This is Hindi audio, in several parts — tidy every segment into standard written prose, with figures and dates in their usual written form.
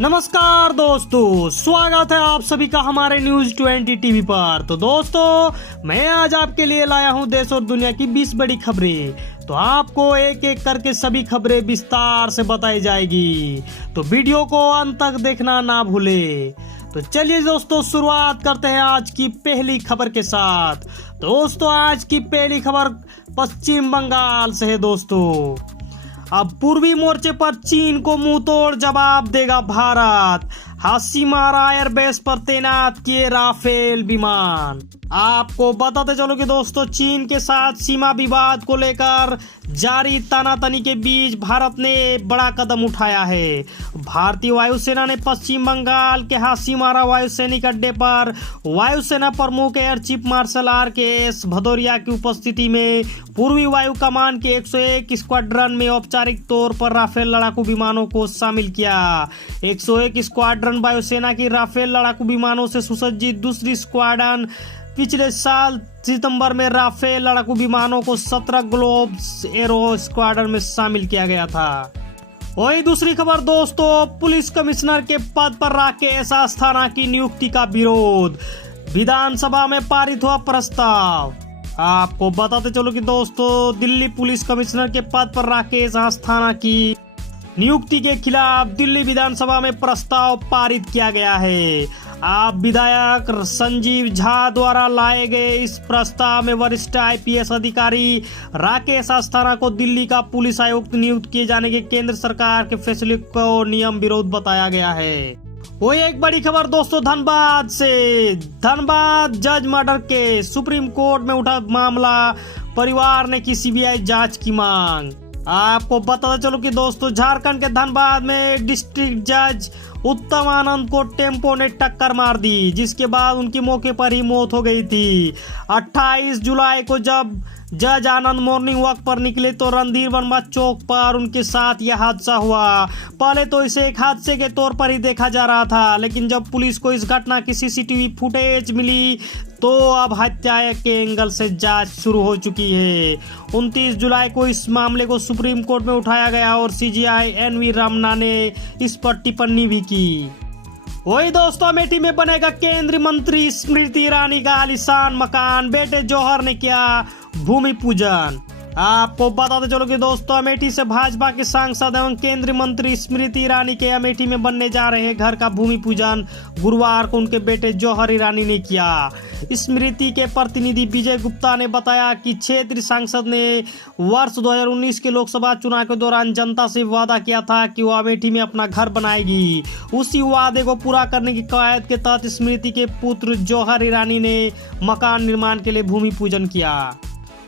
नमस्कार दोस्तों, स्वागत है आप सभी का हमारे न्यूज 20 टीवी पर। तो दोस्तों, मैं आज आपके लिए लाया हूं देश और दुनिया की 20 बड़ी खबरें। तो आपको एक एक करके सभी खबरें विस्तार से बताई जाएगी, तो वीडियो को अंत तक देखना ना भूले। तो चलिए दोस्तों, शुरुआत करते हैं आज की पहली खबर के साथ। दोस्तों, आज की पहली खबर पश्चिम बंगाल से है। दोस्तों, अब पूर्वी मोर्चे पर चीन को मुंह तोड़ जवाब देगा भारत। हाशिमारा एयरबेस पर तैनात किए राफेल विमान। आपको बताते चलो कि दोस्तों, चीन के साथ सीमा विवाद को लेकर जारी तनातनी के बीच भारत ने बड़ा कदम उठाया है। भारतीय वायुसेना ने पश्चिम बंगाल के हाशिमारा वायुसैनिक अड्डे पर वायुसेना प्रमुख air chief marshal RKS Bhadauria की उपस्थिति में पूर्वी वायु कमान के 101 स्क्वाड्रन में औपचारिक तौर पर राफेल लड़ाकू विमानों को शामिल किया। 101 स्क्वाड्रन वायुसेना की राफेल लड़ाकू विमानों से सुसज्जित दूसरी स्क्वाड्रन पिछले साल सितंबर में राफेल लड़ाकू विमानों को 17 ग्लोब्स एरो स्क्वाड्रन में शामिल किया गया था। वही दूसरी खबर दोस्तों, पुलिस कमिश्नर के पद पर राकेश अस्थाना की नियुक्ति का विरोध। विधानसभा में पारित हुआ प्रस्ताव। आपको बताते चलो कि दोस्तों, दिल्ली पुलिस कमिश्नर के पद पर राकेश अस्थाना की नियुक्ति के खिलाफ दिल्ली विधानसभा में प्रस्ताव पारित किया गया है। आप विधायक संजीव झा द्वारा लाए गए इस प्रस्ताव में वरिष्ठ IPS अधिकारी राकेश अस्थाना को दिल्ली का पुलिस आयुक्त नियुक्त किए जाने के केंद्र सरकार के फैसले को नियम विरोध बताया गया है। वो एक बड़ी खबर दोस्तों, धनबाद से। धनबाद जज मर्डर के सुप्रीम कोर्ट में उठा मामला, परिवार ने की CBI जांच की मांग। आपको बताता चलो कि दोस्तों, झारखंड के धनबाद में डिस्ट्रिक्ट जज उत्तम आनंद को टेम्पो ने टक्कर मार दी, जिसके बाद उनकी मौके पर ही मौत हो गई थी। 28 जुलाई को जब जज आनंद मॉर्निंग वॉक पर निकले तो रणधीर वर्मा चौक पर उनके साथ यह हादसा हुआ। पहले तो इसे एक हादसे के तौर पर ही देखा जा रहा था, लेकिन जब पुलिस को इस घटना की CCTV फुटेज मिली तो अब हत्या के एंगल से जांच शुरू हो चुकी है। 29 जुलाई को इस मामले को सुप्रीम कोर्ट में उठाया गया और CJI NV रमना ने इस पर टिप्पणी भी की। वही दोस्तों, अमेठी में बनेगा केंद्रीय मंत्री स्मृति ईरानी का आलीशान मकान, बेटे जौहर ने किया भूमि पूजन। आपको बताते चलो कि दोस्तों, अमेठी से भाजपा के सांसद एवं केंद्रीय मंत्री स्मृति ईरानी के अमेठी में बनने जा रहे घर का भूमि पूजन गुरुवार को उनके बेटे जौहर ईरानी ने किया। स्मृति के प्रतिनिधि विजय गुप्ता ने बताया कि क्षेत्रीय सांसद ने वर्ष 2019 के लोकसभा चुनाव के दौरान जनता से वादा किया था कि वो अमेठी में अपना घर बनाएगी। उसी वादे को पूरा करने की कवायद के तहत स्मृति के पुत्र जौहर ईरानी ने मकान निर्माण के लिए भूमि पूजन किया।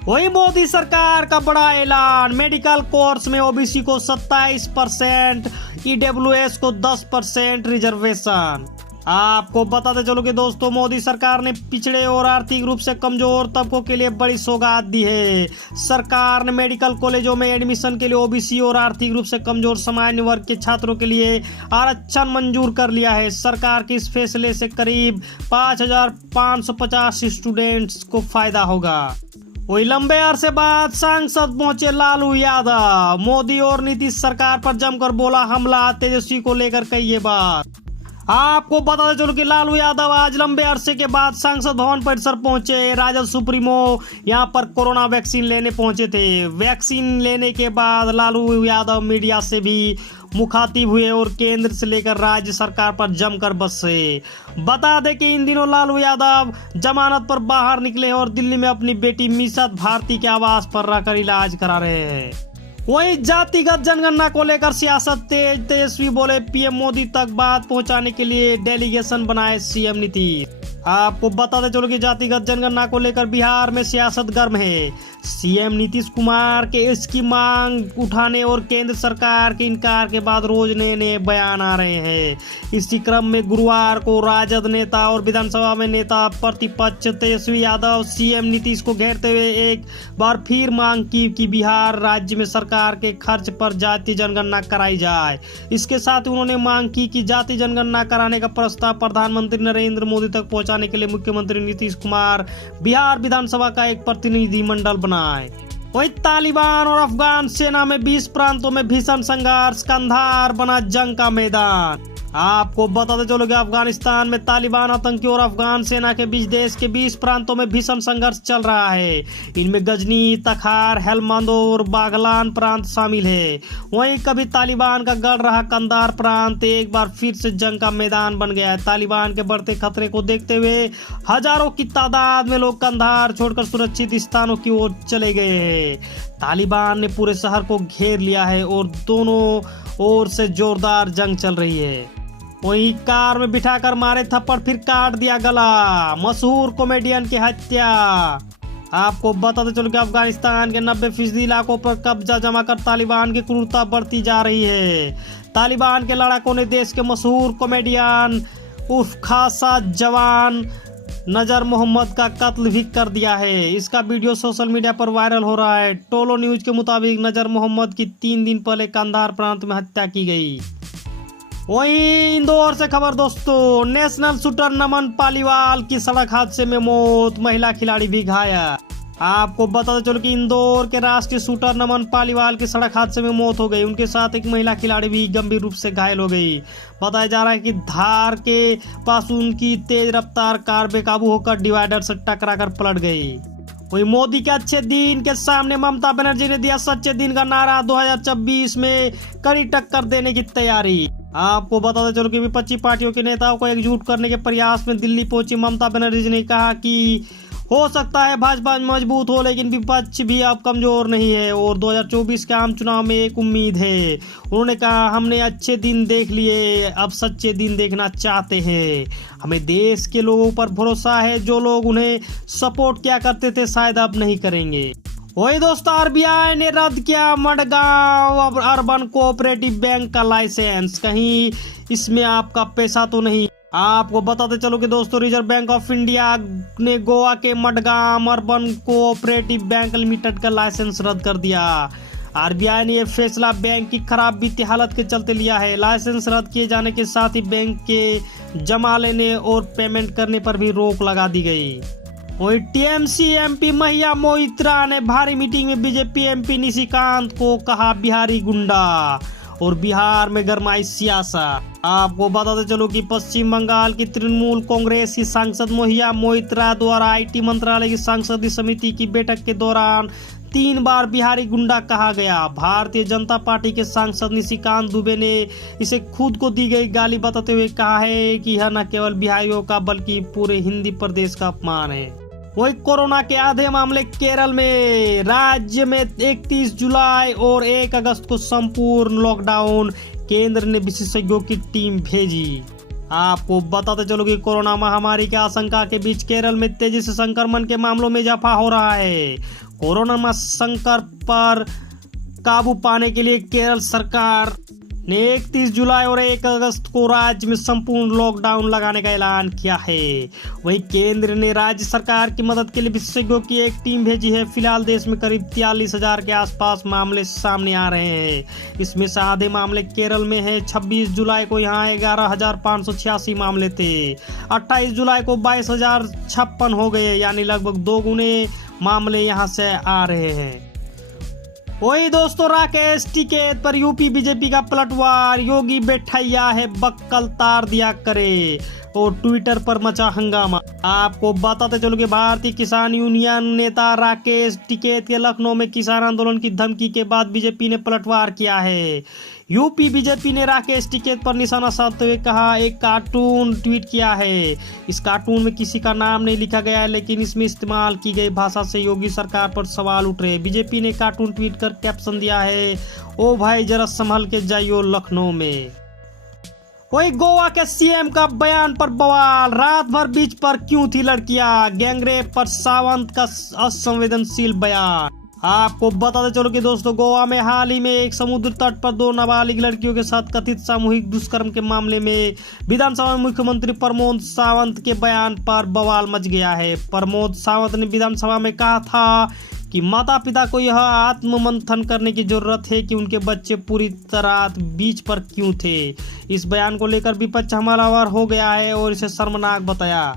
वही मोदी सरकार का बड़ा ऐलान, मेडिकल कोर्स में OBC को 27%, EWS को 10% रिजर्वेशन। आपको बताते चलो कि दोस्तों, मोदी सरकार ने पिछड़े और आर्थिक रूप से कमजोर तबकों के लिए बड़ी सौगात दी है। सरकार ने मेडिकल कॉलेजों में एडमिशन के लिए OBC और आर्थिक रूप से कमजोर सामान्य वर्ग के छात्रों के लिए आरक्षण मंजूर कर लिया है। सरकार के इस फैसले से करीब 5,550 स्टूडेंट्स को फायदा होगा। वही लंबे अरसे बाद सांसद पहुंचे लालू यादव। मोदी और नीतीश सरकार पर जमकर बोला हमला, तेजस्वी को लेकर कही ये बात। आपको बताते चलो कि लालू यादव आज लंबे अरसे के बाद संसद भवन परिसर पहुंचे। राजद सुप्रीमो यहां पर कोरोना वैक्सीन लेने पहुंचे थे। वैक्सीन लेने के बाद लालू यादव मीडिया से भी मुखातिब हुए और केंद्र से लेकर राज्य सरकार पर जमकर बरसे। बता दें कि इन दिनों लालू यादव जमानत पर बाहर निकले और दिल्ली में अपनी बेटी मिशत भारती के आवास पर रहकर इलाज करा रहे हैं। वहीं जातिगत जनगणना को लेकर सियासत तेज, तेजस्वी बोले PM मोदी तक बात पहुंचाने के लिए डेलीगेशन बनाए CM नीतीश। आपको बताते चलो कि जातिगत जनगणना को लेकर बिहार में सियासत गर्म है। CM नीतीश कुमार के इसकी मांग उठाने और केंद्र सरकार के इनकार के बाद रोज नए नए बयान आ रहे हैं। इसी क्रम में गुरुवार को राजद नेता और विधानसभा में नेता प्रतिपक्ष तेजस्वी यादव CM नीतीश को घेरते हुए एक बार फिर मांग की कि बिहार राज्य में सरकार के खर्च पर जातीय जनगणना कराई जाए। इसके साथ उन्होंने मांग की कि जातीय जनगणना कराने का प्रस्ताव प्रधानमंत्री नरेंद्र मोदी तक पहुंचाने के लिए मुख्यमंत्री नीतीश कुमार बिहार विधानसभा का एक प्रतिनिधि मंडल बनाए। वही तालिबान और अफगान सेना में 20 प्रांतों में भीषण संघर्ष, कंधार बना जंग का मैदान। आपको बताते चलो कि अफगानिस्तान में तालिबान आतंकी और अफगान सेना के बीच देश के 20 प्रांतों में भीषण संघर्ष चल रहा है। इनमें गजनी, तखार, हेलमंद और बागलान प्रांत शामिल है। वहीं कभी तालिबान का गढ़ रहा कंधार प्रांत एक बार फिर से जंग का मैदान बन गया है। तालिबान के बढ़ते खतरे को देखते हुए हजारों की तादाद में लोग कंधार छोड़कर सुरक्षित स्थानों की ओर चले गए हैं। तालिबान ने पूरे शहर को घेर लिया है और दोनों ओर से जोरदार जंग चल रही है। वहीं कार में बिठाकर मारे थप्पड़, फिर काट दिया गला, मशहूर कॉमेडियन की हत्या। आपको बताते चलो कि अफगानिस्तान के 90% इलाकों पर कब्जा जमा कर तालिबान की क्रूरता बढ़ती जा रही है। तालिबान के लड़ाकों ने देश के मशहूर कॉमेडियन उर्फ खासा जवान नजर मोहम्मद का कत्ल भी कर दिया है। इसका वीडियो सोशल मीडिया पर वायरल हो रहा है। टोलो न्यूज के मुताबिक नजर मोहम्मद की 3 दिन पहले कंधार प्रांत में हत्या की गई। वहीं इंदौर से खबर दोस्तों, नेशनल शूटर नमन पालीवाल की सड़क हादसे में मौत, महिला खिलाड़ी भी घायल। आपको बताते चलो कि इंदौर के राष्ट्रीय शूटर नमन पालीवाल की सड़क हादसे में मौत हो गई। उनके साथ एक महिला खिलाड़ी भी गंभीर रूप से घायल हो गई। बताया जा रहा है कि धार के पास उनकी तेज रफ्तार कार बेकाबू होकर डिवाइडर से टकराकर पलट गई। वही मोदी के अच्छे दिन के सामने ममता बनर्जी ने दिया सच्चे दिन का नारा, 2024 में कड़ी टक्कर देने की तैयारी। आपको बताते चलो कि विपक्षी पार्टियों के नेताओं को एकजुट करने के प्रयास में दिल्ली पहुंची ममता बनर्जी ने कहा कि हो सकता है भाजपा मजबूत हो लेकिन विपक्ष भी अब कमजोर नहीं है और 2024 के आम चुनाव में एक उम्मीद है। उन्होंने कहा, हमने अच्छे दिन देख लिए, अब सच्चे दिन देखना चाहते हैं। हमें देश के लोगों पर भरोसा है, जो लोग उन्हें सपोर्ट किया करते थे शायद अब नहीं करेंगे। वही दोस्तों, आरबीआई ने रद्द किया मडगांव अर्बन कोऑपरेटिव बैंक का लाइसेंस। कहीं इसमें आपका पैसा तो नहीं। आपको बताते चलो कि दोस्तों, रिजर्व बैंक ऑफ इंडिया ने गोवा के Madgaon urban cooperative bank limited का लाइसेंस रद्द कर दिया। आरबीआई ने यह फैसला बैंक की खराब वित्तीय हालत के चलते लिया है। लाइसेंस रद्द किए जाने के साथ ही बैंक के जमा लेने और पेमेंट करने पर भी रोक लगा दी गई। वही टीएमसी एमपी महिया मोइत्रा ने भारी मीटिंग में बीजेपी एमपी निशिकांत को कहा बिहारी गुंडा और बिहार में गरमाई सियासत। आपको बताते चलो कि पश्चिम बंगाल की तृणमूल कांग्रेस की सांसद मोहिया मोइत्रा द्वारा आईटी मंत्रालय की संसदीय समिति की बैठक के दौरान 3 बार बिहारी गुंडा कहा गया। भारतीय जनता पार्टी के सांसद निशिकांत दुबे ने इसे खुद को दी गई गाली बताते हुए कहा है कि यह न केवल बिहारियों का बल्कि पूरे हिंदी प्रदेश का अपमान है। वही कोरोना के आधे मामले केरल में, राज्य में 31 जुलाई और 1 अगस्त को संपूर्ण लॉकडाउन, केंद्र ने विशेषज्ञों की टीम भेजी। आपको बताते चलो कि कोरोना महामारी की आशंका के बीच केरल में तेजी से संक्रमण के मामलों में इजाफा हो रहा है। कोरोना संकट पर काबू पाने के लिए केरल सरकार ने 31 जुलाई और 1 अगस्त को राज्य में संपूर्ण लॉकडाउन लगाने का ऐलान किया है। वहीं केंद्र ने राज्य सरकार की मदद के लिए विशेषज्ञों की एक टीम भेजी है। फिलहाल देश में करीब 43,000 के आसपास मामले सामने आ रहे हैं। इसमें से आधे मामले केरल में हैं। 26 जुलाई को यहाँ 11,586 मामले थे। 28 जुलाई को 22,056 हो गए, यानी लगभग 2 गुने मामले यहाँ से आ रहे हैं। वही दोस्तों, राकेश टिकैत पर यूपी बीजेपी का पलटवार, योगी बैठैया है बक्कल तार दिया करे और ट्विटर पर मचा हंगामा। आपको बताते चलो कि भारतीय किसान यूनियन नेता राकेश टिकैत के लखनऊ में किसान आंदोलन की धमकी के बाद बीजेपी ने पलटवार किया है। यूपी बीजेपी ने राकेश टिकैत पर निशाना साधते हुए कहा, एक कार्टून ट्वीट किया है। इस कार्टून में किसी का नाम नहीं लिखा गया है, लेकिन इसमें इस्तेमाल की गई भाषा से योगी सरकार पर सवाल उठ रहे हैं। बीजेपी ने कार्टून ट्वीट कर कैप्शन दिया है, ओ भाई जरा संभल के जाइयो लखनऊ में। वही गोवा के सीएम का बयान पर बवाल, रात भर बीच पर क्यों थी लड़कियां, गैंगरेप पर सावंत का असंवेदनशील बयान। आपको बताते चलो कि दोस्तों, गोवा में हाल ही में एक समुद्र तट पर 2 नाबालिग लड़कियों के साथ कथित सामूहिक दुष्कर्म के मामले में विधानसभा में मुख्यमंत्री प्रमोद सावंत के बयान पर बवाल मच गया है। प्रमोद सावंत ने विधानसभा में कहा था कि माता पिता को यह आत्ममंथन करने की जरूरत है कि उनके बच्चे पूरी तरह बीच पर क्यों थे। इस बयान को लेकर विपक्ष हमलावर हो गया है और इसे शर्मनाक बताया।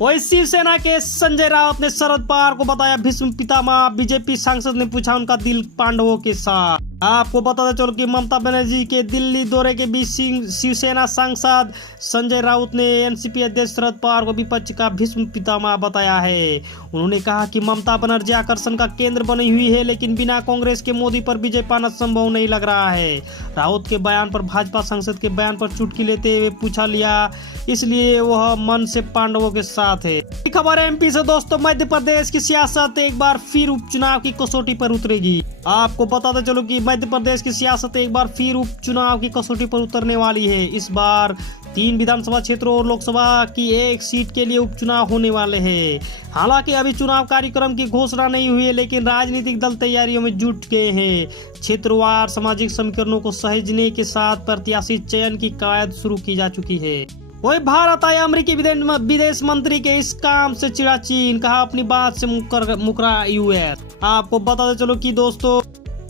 वही शिवसेना के संजय राउत ने शरद पवार को बताया भीष्म पितामह। बीजेपी सांसद ने पूछा उनका दिल पांडवों के साथ। आपको बता चलो कि ममता बनर्जी के दिल्ली दौरे के बीच शिवसेना सांसद संजय राउत ने एनसीपी अध्यक्ष शरद पवार को विपक्ष का भीष्म पितामह बताया है। उन्होंने कहा कि ममता बनर्जी आकर्षण का केंद्र बनी हुई है, लेकिन बिना कांग्रेस के मोदी पर विजय पाना संभव नहीं लग रहा है। राउत के बयान पर भाजपा सांसद के बयान पर चुटकी लेते हुए पूछा लिया, इसलिए वह मन से पांडवों के साथ है। खबर एमपी से दोस्तों, मध्य प्रदेश की सियासत एक बार फिर उपचुनाव की कसौटी पर उतरेगी। आपको बताते चलो कि मध्य प्रदेश की सियासत एक बार फिर उपचुनाव की कसौटी पर उतरने वाली है। इस बार 3 विधानसभा क्षेत्रों और लोकसभा की 1 सीट के लिए उपचुनाव होने वाले हैं। हालांकि अभी चुनाव कार्यक्रम की घोषणा नहीं हुई है, लेकिन राजनीतिक दल तैयारियों में जुट गए हैं। क्षेत्रवार सामाजिक समीकरणों को सहेजने के साथ प्रत्याशी चयन की कवायद शुरू की जा चुकी है। वही भारत आए अमेरिकी विदेश मंत्री के इस काम से चिढ़ा चीन, कहा अपनी बात से मुकरा यूएस। आपको बताते चलो कि दोस्तों,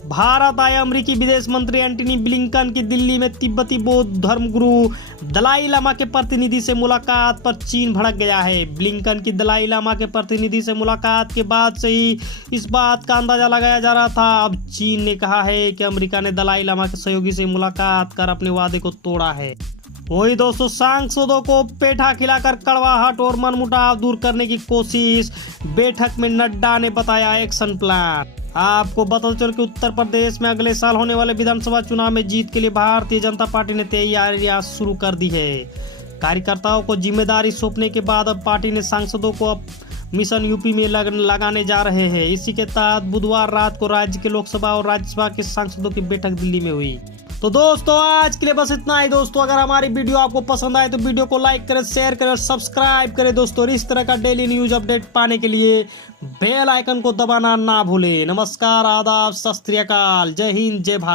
भारत आए अमेरिकी विदेश मंत्री एंटनी ब्लिंकन की दिल्ली में तिब्बती बौद्ध धर्मगुरु दलाई लामा के प्रतिनिधि से मुलाकात पर चीन भड़क गया है। ब्लिंकन की दलाई लामा के प्रतिनिधि से मुलाकात के बाद से ही इस बात का अंदाजा लगाया जा रहा था। अब चीन ने कहा है कि अमेरिका ने दलाई लामा के सहयोगी से मुलाकात कर अपने वादे को तोड़ा है। वही दोस्तों, सांसदों को पेठा खिलाकर कड़वाहट और मनमुटाव दूर करने की कोशिश, बैठक में नड्डा ने बताया एक्शन प्लान। आपको बता चल कि उत्तर प्रदेश में अगले साल होने वाले विधानसभा चुनाव में जीत के लिए भारतीय जनता पार्टी ने तैयारियां शुरू कर दी है। कार्यकर्ताओं को जिम्मेदारी सौंपने के बाद अब पार्टी ने सांसदों को अब मिशन यूपी में लगाने जा रहे हैं। इसी के तहत बुधवार रात को राज्य के लोकसभा और राज्यसभा के सांसदों की बैठक दिल्ली में हुई। तो दोस्तों, आज के लिए बस इतना ही। दोस्तों, अगर हमारी वीडियो आपको पसंद आए तो वीडियो को लाइक करें, शेयर करें और सब्सक्राइब करें। दोस्तों, इस तरह का डेली न्यूज अपडेट पाने के लिए बेल आइकन को दबाना ना भूलें। नमस्कार, आदाब, सत श्री अकाल, जय हिंद, जय भारत।